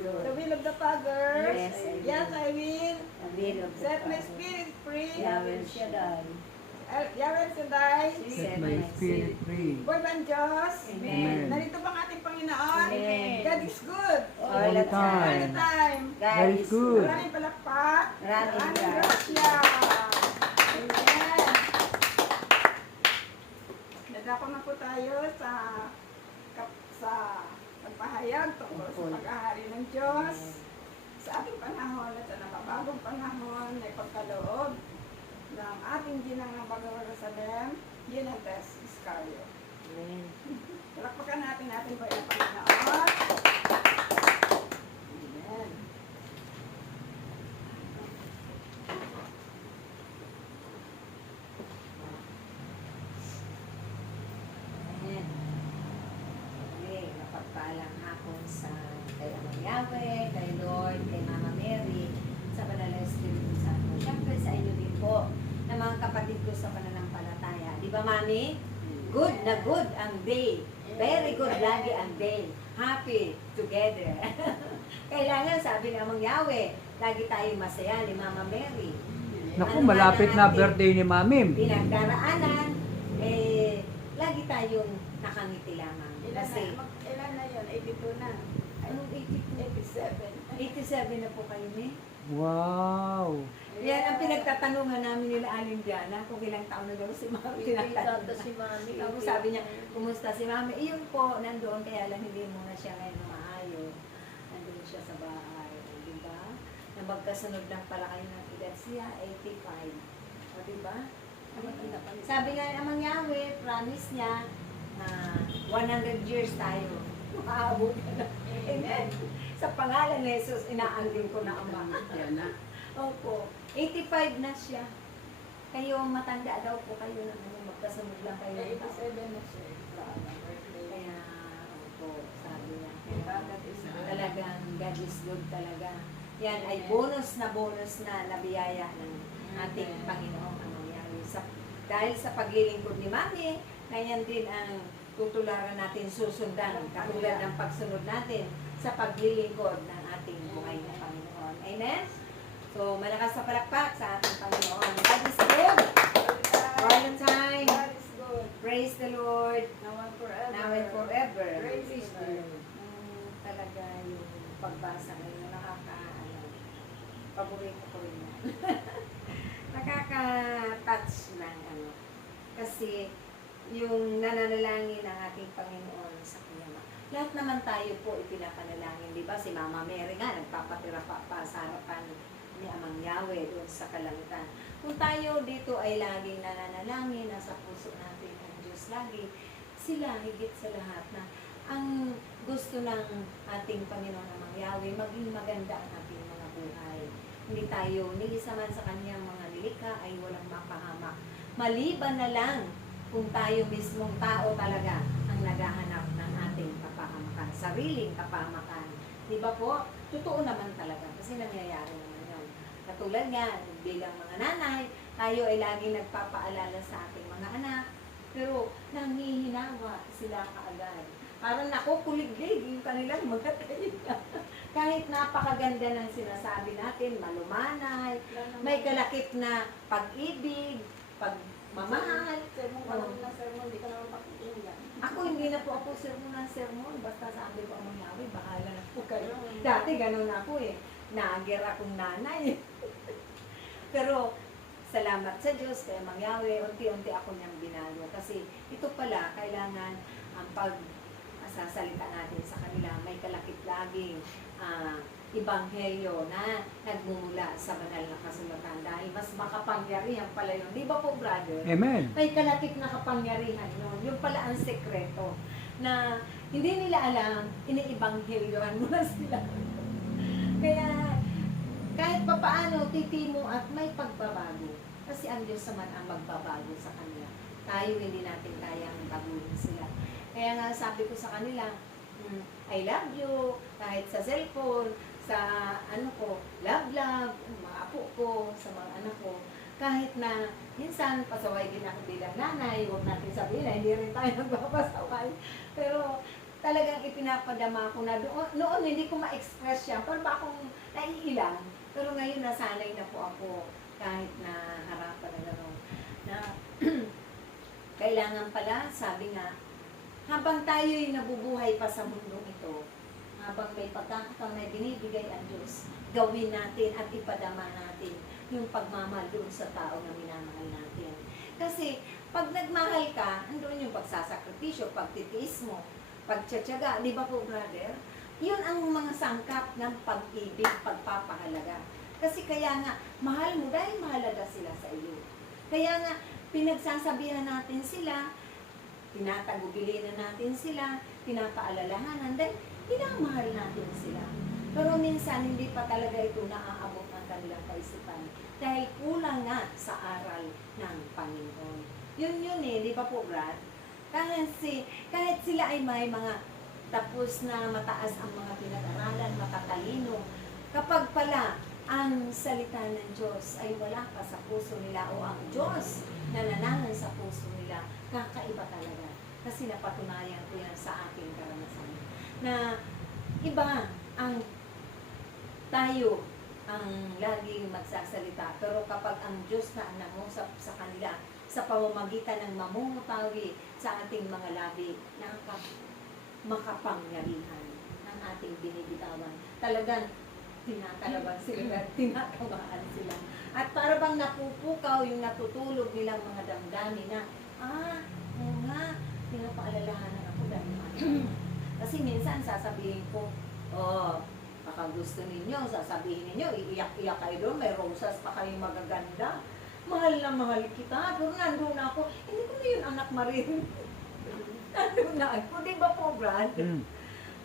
the will of the Father. Yes, I will. Yes, I will. The will of the Set my Father. spirit free. Yahweh Shaddai. Yahweh Shaddai. Set my spirit free. Boy ng Diyos. Amen. Narito bang ating Panginoon? Amen. God is good. All the All the time. time. God is good. Maraming palakpak. Maraming grasya. Amen. Nadako na po tayo sa pagpahayag tungkol sa pag-ahari ng Diyos. Sa ating panahon at sa nakabagong panahon ay pagkaloob ng ating ginang Bagong Jerusalem, Ginantes Iscario. Amen. Palakpakan natin po yung Panginoon. Amen. Amen. Okay, mapagpalang hapon sa kay Amang Yahweh, kay Lord, kay Mama Mary, sa Banal na Espiritu Santo. Siyempre sa inyo din po, na mga kapatid ko sa pananampalataya. Di ba, Mami? Good na good ang day. Very good lagi ang day. Happy together. Kailangan, sabi ng Amang Yahweh, lagi tayong masaya ni Mama Mary. Naku, Ano malapit na ating birthday ni Mamim. pinagdaraanan, lagi tayong nakangiti lamang. Kasi, Ilan na yun? 82 na. anong 87. 87 na po kayo, ni? Wow! Yan ang pinagtatanungan namin nila Aling Diana kung ilang taon na daw si Mami. Tinatanong. si Mami. Tapos sabi niya, kumusta si Mami? Iyon po, nandoon kaya lang hindi muna siya ngayon maayo. Nandoon siya sa bahay. Di ba? Na magkasunod lang pala kayo ng edad siya, 85. O di ba? Sabi nga ni Amang Yahweh, promise niya, 100 years tayo. Maaabot na. Amen. Sa pangalan ni Jesus, inaandin ko na Ama. Opo. 85 na siya. Kayo, matanda daw po kayo na magkasunod lang kayo. ng taon. 87 na siya. Kaya, opo, sabi niya. Talagang God is good talaga. Yan ay bonus na nabiyaya ng ating Panginoon ang nangyari. Dahil sa paglilingkod ni Mami, ganyan din ang tutularan natin susundan, katulad ng pagsunod natin sa paglilingkod ng ating buhay na Panginoon. Amen? So, malakas sa palakpak sa ating Panginoon. God is good all the time. God is good. Praise the Lord. Now and forever. Now and forever. Praise the Lord. Talaga yung pagbasa ngayon, paborito ko rin yan. Nakaka-touch ng kasi yung nananalangin ng ating Panginoon sa Kanya. Lahat naman tayo po ipinapanalangin, di ba? Si Mama Mary nga, nagpapatira pa sa harapan ni Amang Yahweh doon sa kalangitan. Kung tayo dito ay laging nananalangin, nasa puso natin ang Diyos lagi, sila higit sa lahat na ang gusto ng ating Panginoon Amang Yahweh, maging maganda ang ating mga buhay. Hindi tayo, ni isa man sa Kanyang mga nilikha ay walang mapahamak. Maliban na lang kung tayo mismong tao talaga ang naghahanap ng ating kapahamakan, sariling kapahamakan. Di ba po? Totoo naman talaga kasi nangyayari naman yun. Katulad nga, bilang mga nanay, tayo ay laging nagpapaalala sa ating mga anak, pero nanghihinawa sila kaagad. Parang nakukuliglig yung kanilang mga tayo. Kahit napakaganda ng sinasabi natin, malumanay, may kalakip na pag-ibig, pagmamahal. Sermon ka naman na sermon, hindi ka naman pakikinggan. Ako, hindi na po ako sermon ng sermon. Basta sabi ko, Amang Yahweh, bahala na po kayo. Dati ganun ako eh. Naager akong nanay. Pero, salamat sa Diyos, kay Amang Yahweh, unti-unti ako niyang binago. Kasi ito pala, kailangan ang pagsasalita natin sa kanila, may kalakip laging ibanghelyo na nagmumula sa banal na kasulatan dahil mas makapangyarihan pala yun. Di ba po, brother? Amen. May kalakip na kapangyarihan yun. Yung pala ang sekreto na hindi nila alam, iniibanghelyohan mo na sila. Kaya kahit papaano titimo at may pagbabago. Kasi ang Diyos naman ang magbabago sa kanila. Tayo hindi natin kayang baguhin sila. Kaya nga sabi ko sa kanila, I love you, kahit sa cellphone, sa love, mga apo ko, sa mga anak ko, kahit na minsan pasaway din ako bilang nanay, huwag natin sabihin na hindi rin tayo nagpapasaway. Pero talagang ipinapadama ko na noon hindi ko ma-express siya, parang ba akong naiilang. Pero ngayon nasanay na po ako kahit na harapan na gano'n. Na kailangan pala, sabi nga, habang tayo'y nabubuhay pa sa mundong ito, habang may pagkakataon na binibigay ang Diyos, gawin natin at ipadama natin yung pagmamahal doon sa tao na minamahal natin. Kasi pag nagmahal ka, andun yung pagsasakripisyo, pagtitiis mo, pagtsatsaga, di ba po brother? Yun ang mga sangkap ng pag-ibig, pagpapahalaga. Kasi kaya nga, mahal mo dahil mahalaga sila sa iyo. Kaya nga, pinagsasabihan natin sila, tinatagubilinan natin sila, pinapaalalahanan, dahil minamahal natin sila. Pero minsan, hindi pa talaga ito naaabot ng kanilang kaisipan. Dahil kulang nga sa aral ng Panginoon. Yun eh, di ba po Brad? Kahit sila ay may mga tapos na mataas ang mga pinag-aralan, matatalino, kapag pala ang salita ng Diyos ay wala pa sa puso nila o ang Diyos nananahan sa puso nila, kakaiba talaga. Kasi napatunayan ko yan sa aking karanasan. Na iba ang tayo ang laging magsasalita. Pero kapag ang Diyos na ang nangusap sa kanila sa pamamagitan ng mamumutawi sa ating mga labi, makapangyarihan ng ating binibitawan. Talagang tinatalaban sila, tinatamaan sila. At para bang napupukaw yung natutulog nilang mga damdamin na, oo nga, pinapaalalahanan ako dahil kasi minsan sasabihin ko, baka gusto ninyo, sasabihin ninyo, iiyak-iyak kayo doon, may rosas pa kayong magaganda. Mahal na mahal kita, pero nandun ako, hindi ko na yun anak Marin. Nandun na ako, di ba po, Brad?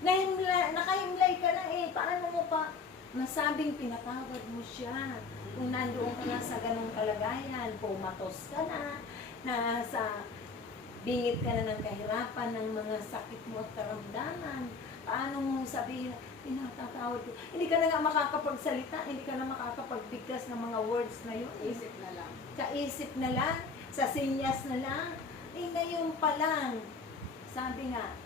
Nakahimlay ka na paano mo pa masabing pinatawad mo siya? Kung nandoon ka na sa ganong kalagayan, pumatos ka na, nasa bingit ka na ng kahirapan ng mga sakit mo at karamdaman, paano mo sabihin, pinatatawad ko. Hindi ka na nga makakapagsalita, hindi ka na makakapagbigkas ng mga words na yun. Isip na lang. Sa isip na lang, sa sinyas na lang. Ngayon pa lang, sabi nga,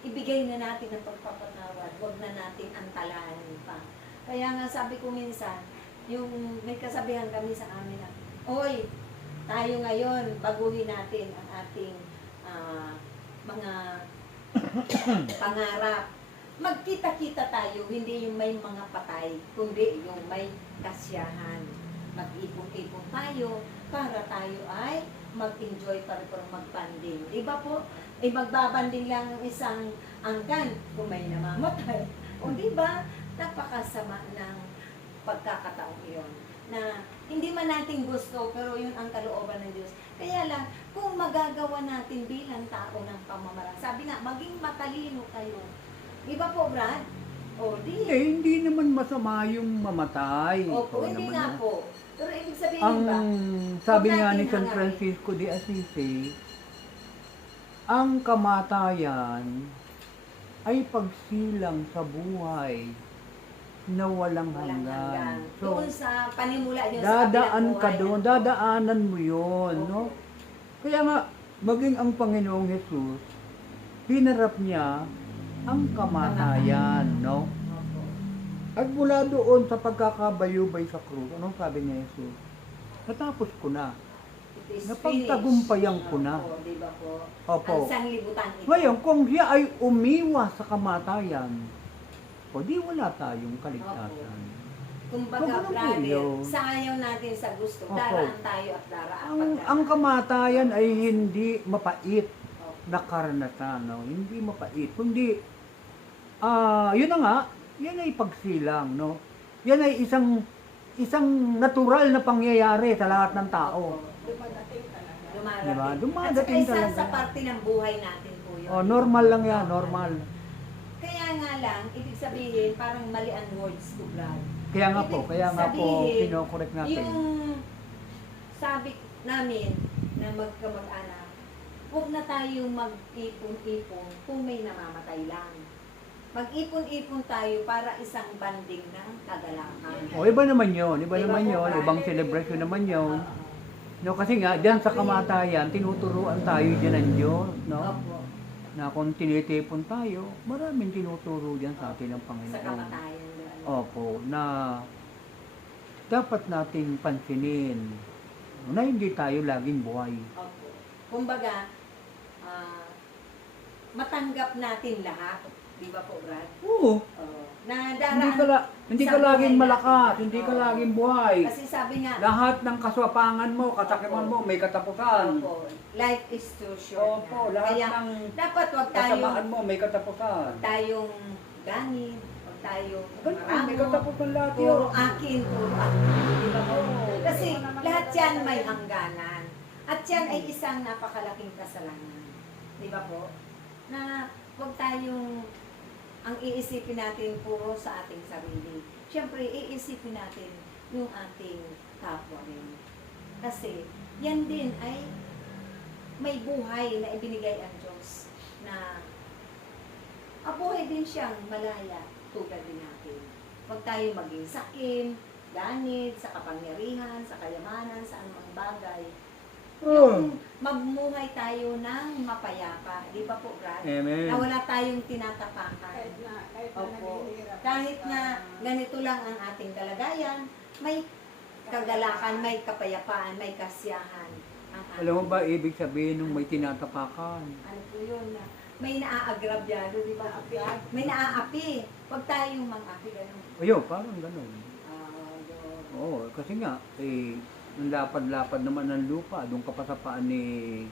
ibigay na natin ang pagpapatawad, huwag na natin antalanin pa. Kaya nga sabi ko minsan, yung may kasabihan kami sa amin na, oy, tayo ngayon, baguhin natin ang ating mga pangarap. Magkita-kita tayo, hindi yung may mga patay, kundi yung may kasiyahan. Mag-ipon-ipon tayo para tayo ay mag-enjoy para mag-banding. Diba po? Magbabanding lang ang isang angkan kung may namamatay. O diba? Napakasama ng pagkakataong iyon. Na hindi man natin gusto, pero yun ang kalooban ng Diyos. Kaya lang, kung magagawa natin bilang tao ng pamamaraan, sabi nga, maging matalino kayo. Diba po, Brad? O, hindi naman masama yung mamatay. Opo, Ikaw hindi naman nga na. po. Pero ibig sabihin Ang ba? sabi Huwag nga ni natin San hangarin. Francisco de Assisi, ang kamatayan ay pagsilang sa buhay na walang Walang hanggan. hanggan. Doon sa panimula nyo sa dadaan kabilang ka buhay doon, na- dadaanan mo yun, no? Opo. Kaya nga, maging ang Panginoong Jesus, hinarap niya ang kamatayan, no? Opo. At mula doon sa pagkakabayubay sa krus, anong sabi niya Jesus? Natapos ko na. It is Napagtagumpayan finished. ko na. Opo, di ba po? Opo. Ang sanglibutan ito. Ngayon, kung siya ay umiwas sa kamatayan, o di wala tayong kaligtasan. Kumbaga, Kung ganun po brother, yun. sayaw natin sa gusto. Opo. Daraan tayo at daraan. Ang kamatayan ay hindi mapait Opo. na karanasan, no? Hindi mapait. Kundi, yun na nga, yan ay pagsilang, no? Yan ay isang natural na pangyayari sa lahat ng tao. Dumadating talaga. Dumarating. Diba? Dumadating At saka isa talaga. sa parte ng buhay natin po yun. Oh, normal lang yan, normal. Kaya nga lang, ibig sabihin, parang mali ang words to God. Kaya nga po, Sabihin, kinokorek natin. Yung sabi namin na magkamag-anak, huwag na tayong mag-ipon-ipon kung may namamatay lang. Mag-ipon-ipon tayo para isang banding ng kagalakan. O, iba naman yun, iba Iba naman po, yun, Brad. ibang celebration naman yun. Oo. No, kasi nga, diyan sa kamatayan, tinuturuan tayo dyan ng Diyos, no? Opo. na kung tinitipon tayo, maraming tinuturo diyan sa atin ng Sa Panginoon. kamatayan doon. Opo, na dapat nating pansinin na hindi tayo laging buhay. Opo. Kumbaga, matanggap natin lahat. Di ba po, Brad? Oo, Oo. Na hindi ka sa laging buhay malakas, natin. hindi ka Oo. laging buhay. Kasi sabi nga, Lahat ng kaswapangan mo, kasakiman mo, may katapusan. opo, life is too short. Opo, na. lahat Kaya, ng dapat kasamaan mo, may katapusan. tayong ganid, huwag tayong Ganun, may maramo, katapusan lahat yun. puro akin. Di ba po? Oo. Kasi lahat yan may hangganan. At yan ay isang napakalaking kasalanan. Di ba po? Na huwag tayong ang iisipin natin puro sa ating sarili. Siyempre, iisipin natin yung ating kapwa rin. Kasi, yan din ay may buhay na ibinigay ang Diyos na buhay din siyang malaya tulad din natin. Huwag tayo maging sakim, ganid, sa kapangyarihan, sa kayamanan, sa anumang bagay. Yung magmuhay tayo ng mapayapa. Di ba po, Brad? Amen. Na wala tayong tinatapakan. Kahit na Opo. naghihirap. Kahit na ganito lang ang ating kalagayan, may kagalakan, may kapayapaan, may kasiyahan. Ang Alam mo ba, ibig sabihin nung may tinatapakan? Ano po yun? Na may naaagrabyado, di ba? May naaapi. Huwag tayong mang-api. Ganun. Ayun, parang ganun. Yun. Oo, kasi nga, ang lapad-lapad naman ng lupa, doon ka pa sa paan ni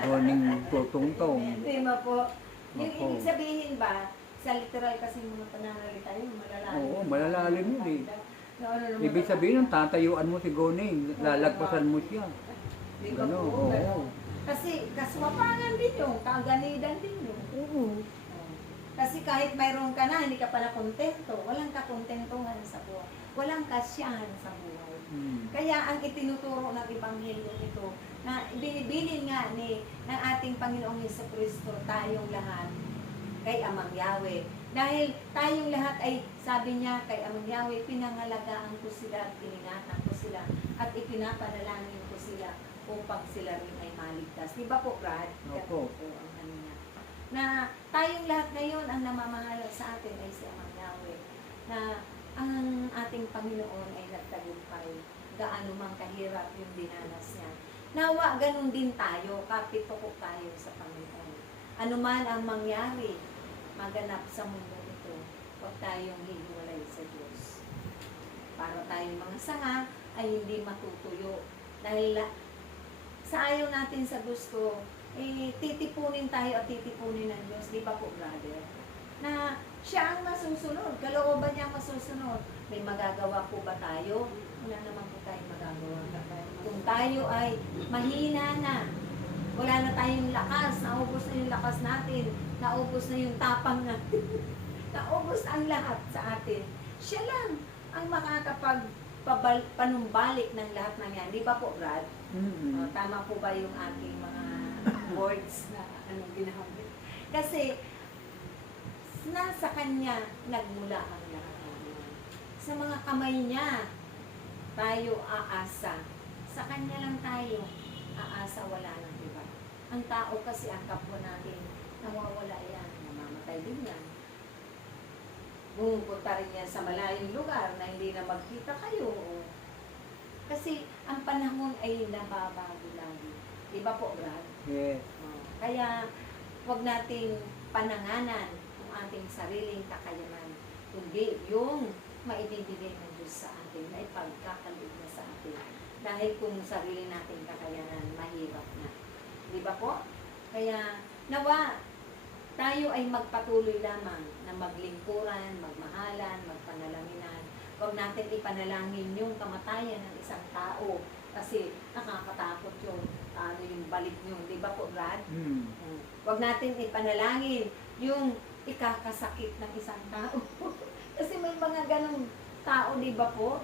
Roning Tutungtong. Di ba po? Yung Opo. ibig sabihin ba, sa literal kasi mga pananalita yun, malalalim. Oo, malalalim yun eh. No, ano naman Ibig ba? sabihin, nung tatayuan mo si Goning, lalagpasan mo siya. Di ba Gano'n, po? oo. Gano'n. Kasi kaswapangan din yun, kaganidan din yun. Oo. Kasi kahit mayroon ka na, hindi ka pala kontento. Walang kakontentuhan sa buhay. Walang kasiyahan sa buhay. Kaya ang itinuturo ng Ebanghelyo ito, na binibilin nga ng ating Panginoong Jesucristo tayong lahat kay Amang Yahweh. Dahil tayong lahat ay, sabi niya kay Amang Yahweh, pinangalagaan ko sila at piningatan ko sila at ipinapanalangin ko sila upang sila rin ay maligtas. Di ba po, Brad? Opo. Ito ang ano niya. Na tayong lahat ngayon ang namamahal sa atin ay si Amang Yahweh. Na ang ating Panginoon ay nagtagumpay. Gaano mang kahirap yung dinanas niya. Nawa, ganun din tayo, kapitoko tayo sa Panginoon. Ano man ang mangyari, maganap sa mundo ito, huwag tayong hihiwalay sa Diyos. Para tayong mga sanga ay hindi matutuyo. Dahil sa ayaw natin sa gusto, titipunin tayo at titipunin ng Diyos. Di ba po, brother? Na siya ang masusunod. Kalooban niya ang masusunod. May magagawa po ba tayo? Wala naman po tayong magagawa. Kung tayo ay mahina na, wala na tayong lakas, naubos na yung lakas natin, naubos na yung tapang natin, naubos ang lahat sa atin. Siya lang ang panumbalik ng lahat ng yan. Di ba po, Brad? Tama po ba yung aking mga words na anong ginamit? Kasi, nasa kanya nagmula ang lahat ng yan. Sa mga kamay niya, tayo aasa. Sa kanya lang tayo aasa, wala nang iba. Ang tao kasi, ang kapwa natin, nawawala yan, namamatay din yan. Pumunta rin yan sa malayong lugar na hindi na magkita kayo. Kasi ang panahon ay nababago lagi. Diba po, Brad? Yes. Kaya huwag nating pananganan ang ating sariling kakayanan, kundi yung maibibigay ng Diyos sa atin, na ipagkakalig na sa atin. Dahil kung sarili nating kakayanan, mahirap na. Diba po? Kaya nawa, tayo ay magpatuloy lamang na maglingkuran, magmahalan, magpanalanginan. Huwag natin ipanalangin yung kamatayan ng isang tao kasi nakakatakot yun. Ano yung balik nyo, di ba po, Brad? Huwag natin ipanalangin yung ikakasakit ng isang tao. Kasi may mga ganong tao, di ba po?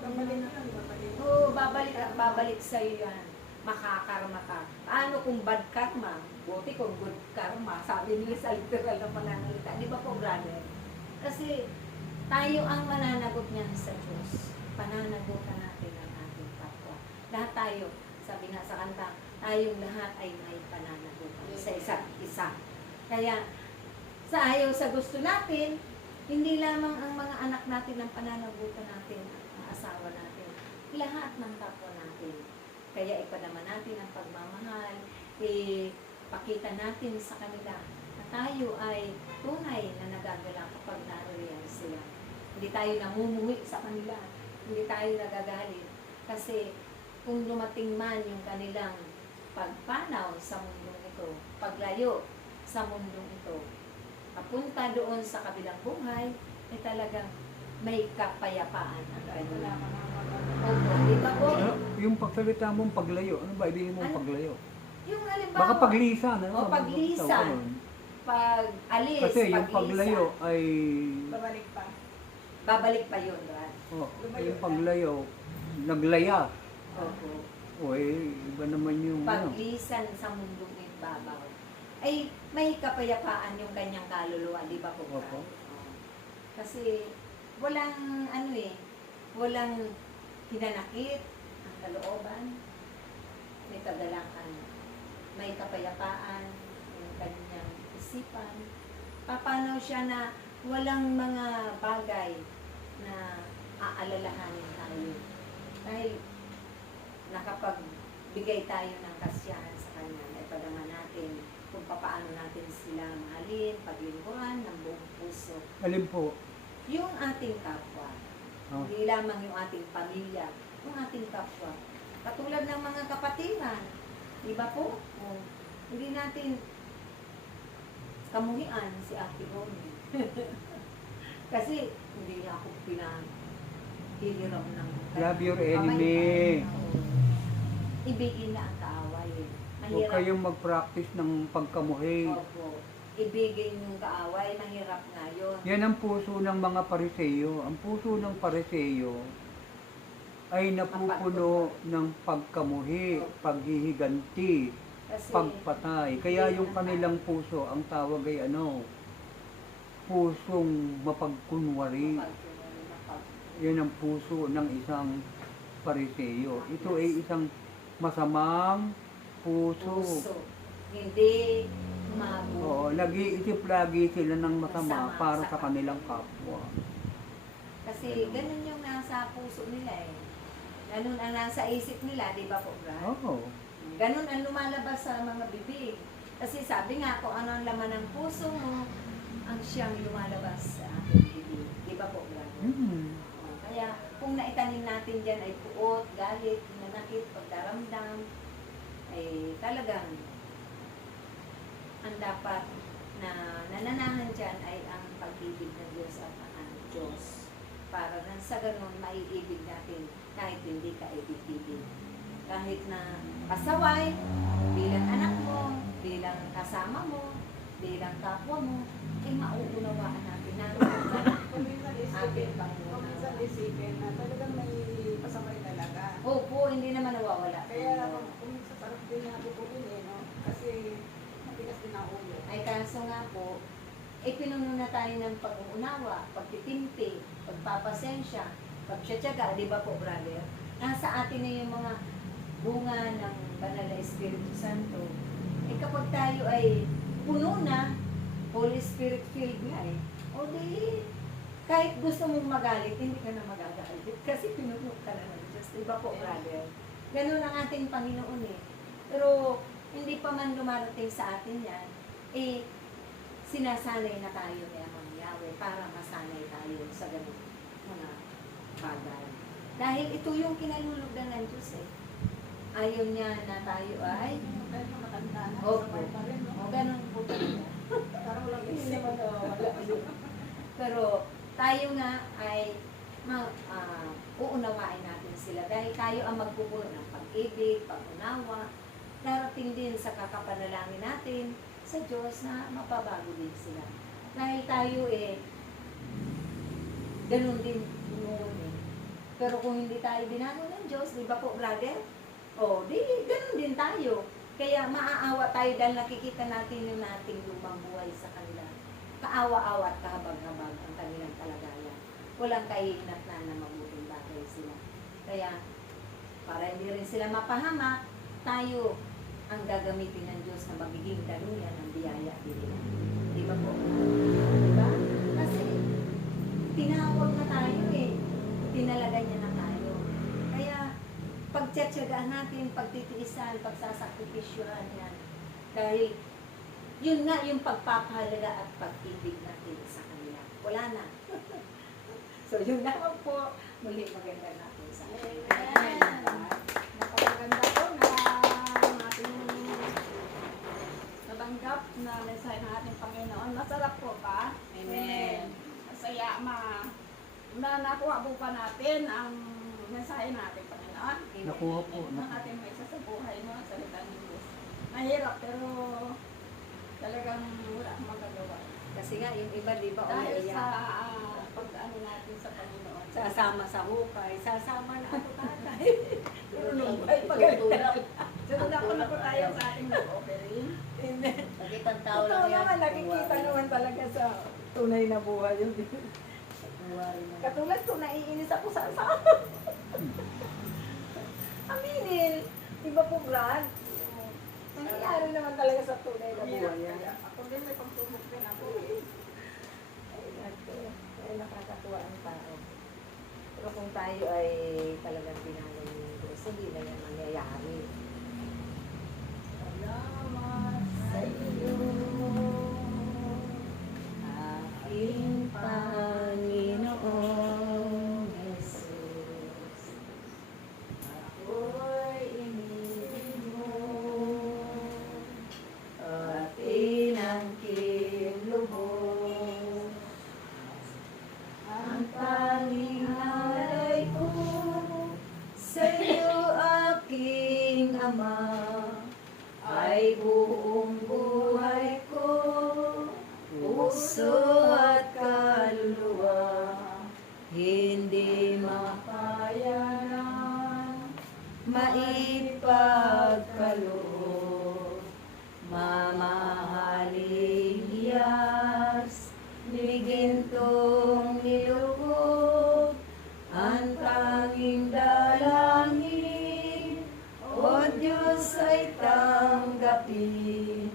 Oo, babalik sa'yo yan. Makakarma ka. Paano kung bad karma? Buti kung good karma. Sabi nila sa literal na pananalita. Di ba po, brother? Kasi tayo ang mananagot niyan sa Diyos. Pananagutan natin ang ating kapwa. Lahat tayo, sabi nga sa kanta, tayong lahat ay may pananagutan sa isa't isa. Kaya, sa ayaw sa gusto natin, hindi lamang ang mga anak natin ang pananagutan natin, ang asawa natin, lahat ng kapwa natin. Kaya ipadama natin ang pagmamahal, ipakita natin sa kanila na tayo ay tunay na nagagalang kapag naroon sila. Hindi tayo namumuwi sa kanila, hindi tayo nagagalit. Kasi kung dumating man yung kanilang pagpanaw sa mundong ito, paglayo sa mundong ito, papunta doon sa kabilang buhay, ay talagang may kapayapaan ang Wala kanila. ka na magagawa. Opo, di ba po? Yung pagsalita mong paglayo, ano ba ibigin mong Ano? paglayo? Yung halimbawa, Baka paglisan, ano? O, paglisan. pag alis, Kasi yung pag-isa, paglayo ay, Babalik pa. babalik pa yun, Brad. yung paglayo, naglaya. Opo. O iba naman yung, ano. Paglisan sa mundong ibabaw, ay may kapayapaan yung kanyang kaluluwa, di ba po? Brad? Opo. Oo. Kasi walang walang hinanakit ang kalooban, may kagalakan, may kapayapaan yung kanyang isipan. Papanaw siya na walang mga bagay na aalalahanin tayo. Dahil nakapagbigay tayo ng kasiyahan sa kanya, na ipadama natin kung paano natin sila mahalin, paglingkuran ng buong puso. Alin po? Yung ating kapwa, Oh. hindi lamang yung ating pamilya, yung ating kapwa. Katulad ng mga kapatiran, di ba po? Oh, hindi natin kamuhian si Ate Ronnie. Kasi hindi niya ako pinahiliram ng Love your kamay. enemy. Oo. Ibigin na ang kaaway. Huwag kayong mag-practice ng pagkamuhi. Opo. Ibigin yung kaaway, mahirap nga yun. Yan ang puso ng mga pariseyo. Ang puso ng pariseyo ay napupuno ng pagkamuhi, paghihiganti, Kasi pagpatay. Kaya yung kanilang puso, ang tawag ay pusong mapagkunwari. Yan ang puso ng isang pariseyo. Ito ay isang masamang puso. puso. Hindi mago. Oo, nag-iisip lagi sila ng masama Masama para sa sa kanilang kapwa. Kasi ganun yung nasa puso nila eh. Ganun ang nasa isip nila, di ba po, Brad? Oo. Ganun ang lumalabas sa mga bibig. Kasi sabi nga, kung ano ang laman ng puso mo, ang siyang lumalabas sa ating bibig. Di ba po, Brad? Kaya kung naitanim natin dyan ay puot, galit, nanakit, pagdaramdam, ay talagang ang dapat na nananahan dyan ay ang pag-ibig ng Diyos at ang Diyos. Para nang sa ganun, maiibig natin kahit hindi ka ibig-ibig. Kahit na pasaway, bilang anak mo, bilang kasama mo, bilang kapwa mo, ay mauunawaan natin naroon ka Kung minsan isipin, kung minsan isipin na talagang may pasaway talaga. Opo, hindi naman nawawala. Kaya kung minsan sarap din na bukuin no? Kasi matigas din ang ulo. Ay kaso nga po, pinuno na tayo ng pag-uunawa, pagtitimpi, pagpapasensya, pagtsatsaga, di ba po, brother? Nasa atin na yung mga bunga ng Banal na Espiritu Santo. Kapag tayo ay puno na, Holy Spirit filled na o di, kahit gusto mong magalit, hindi ka na magagalit. Kasi pinuno ka na ng Diyos. Di ba po, brother? Ganun ang ating Panginoon eh. Pero, hindi pa man dumarating sa atin yan, sinasanay na tayo ni Amang Yahweh para masanay tayo sa ganun mga bagay. Dahil ito yung kinalulugdan ng Diyos eh. Ayaw niya na tayo ay Kahit na matanda na, Opo. pasaway pa rin. No? o ganun po talaga. Parang walang Hindi isip. naman nawawala yun. Pero tayo nga ay uunawain natin sila dahil tayo ang magpupuno ng pag-ibig, pag-unawa, darating din sa kakapanalangin natin sa Diyos na mapabago din sila. Dahil tayo ganun din noon eh. Pero kung hindi tayo binago ng Diyos, di ba po, brother? Di ganun din tayo. Kaya maaawa tayo dahil nakikita natin yung nating lumang buhay sa kanila. Kaawa-awa at kahabag-habag ang kanilang kalagayan. Walang kahinat na mabuting bagay sila. Kaya, para hindi rin sila mapahamak, tayo ang gagamitin ng Diyos na magiging daluyan ng biyaya din nila. Di ba po? Di ba? Kasi tinawag na tayo eh. Tinalaga niya na tayo. Kaya pagtsatsagaan natin, pagtitiisan, pagsasakripisyohan yan. Dahil yun nga yung pagpapahalaga at pag-ibig natin sa kanila. Wala na. So yun naman po. Muli maganda natin sa Amen. Napakaganda po na ang ating natanggap na mensahe ng ating Panginoon. Masarap po ba? Amen. Masaya na nakuha po pa natin ang mensahe ng ating Panginoon. Nakuha po. Ang ating may isa sa buhay mo, ang salita ng Diyos. Mahirap pero talagang wala akong magagawa. Kasi nga, yung iba, di ba, Dahil sa umiiyak. pag-ano natin sa Panginoon. Sasama sa hukay, sasama na ako tatay. Pero nung ay pagalitan. Sunod ako na po tayo sa ating offering. Amen. Nakitang tao Totoo lang yan. naman, nakikita naman talaga sa tunay na buhay yun. Buwari na. Katulad ko, naiinis ako sa asawa. Aminin. Iba po, Brad. Nangyayari naman talaga sa tunay na buhay yan. Ako din may pagsubok din ako eh. Ay, nato. Ay, nakakatuwa ang tao. Pero kung tayo ay talagang pinalo ng Diyos, hindi na yan mangyayari. Salamat sa iyo. Aking Panginoong Jesus, ako'y inibig mo at inangkin lubos. Ang tanging alay ko sa iyo, aking Ama, ay buong buhay ko, puso at kaluluwa, hindi mapayanan, maipagkaloob, mamahaling iyas, niligintong nilubog, ang tanging dalangin, o Diyos ay tanggapin,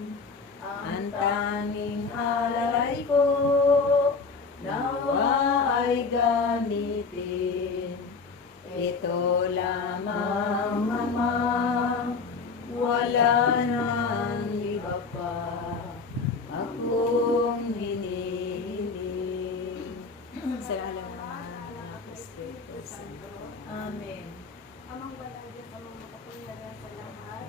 ang tanging alay ko, nawa ay gamitin. Ito lamang, Ama, wala nang iba pa akong hinihiling. Sa alam ng Espiritu Santo. Amen. Amang banal Diyos, amang makapangyarihan sa lahat,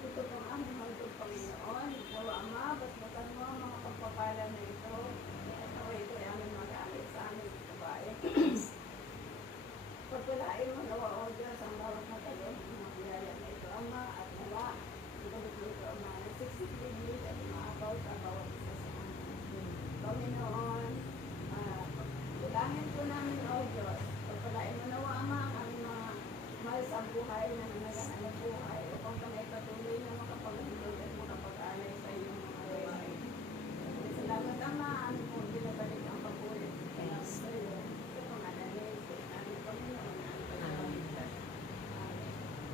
ito po ang aming hanggang Panginoon. Nawa Ama, basbasan mo ang mga pagpapala na ito. At ako ito ay aming magamit sa aming babae. Pagpalain mo nawa, O Diyos, ang bawat matayo ng mga biyaya na ito, Ama, at nawa, ang bawat ito, Ama, na siksik-ligid at maabaw sa bawat isa sa amin. Panginoon, ulangin po namin, O Diyos, pagpalain mo nawa, Ama, ang aming mga mahal sa buhay na nanagaan na buhay upang kami patuloy na makapag-ulog at makapag-alay sa iyong mga gawain. Salamat, Ama, amin po binabalik ang papuri sa iyo. Sa pangalan ni Jesus, aming Panginoon, ang Panginoon.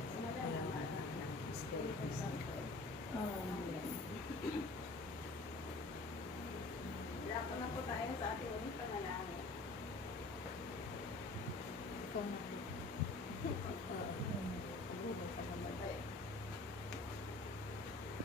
Sa madalang araw ng Espiritu Santo. Amen. Lahat na po tayo sa ating uling panalangin. Ikaw na.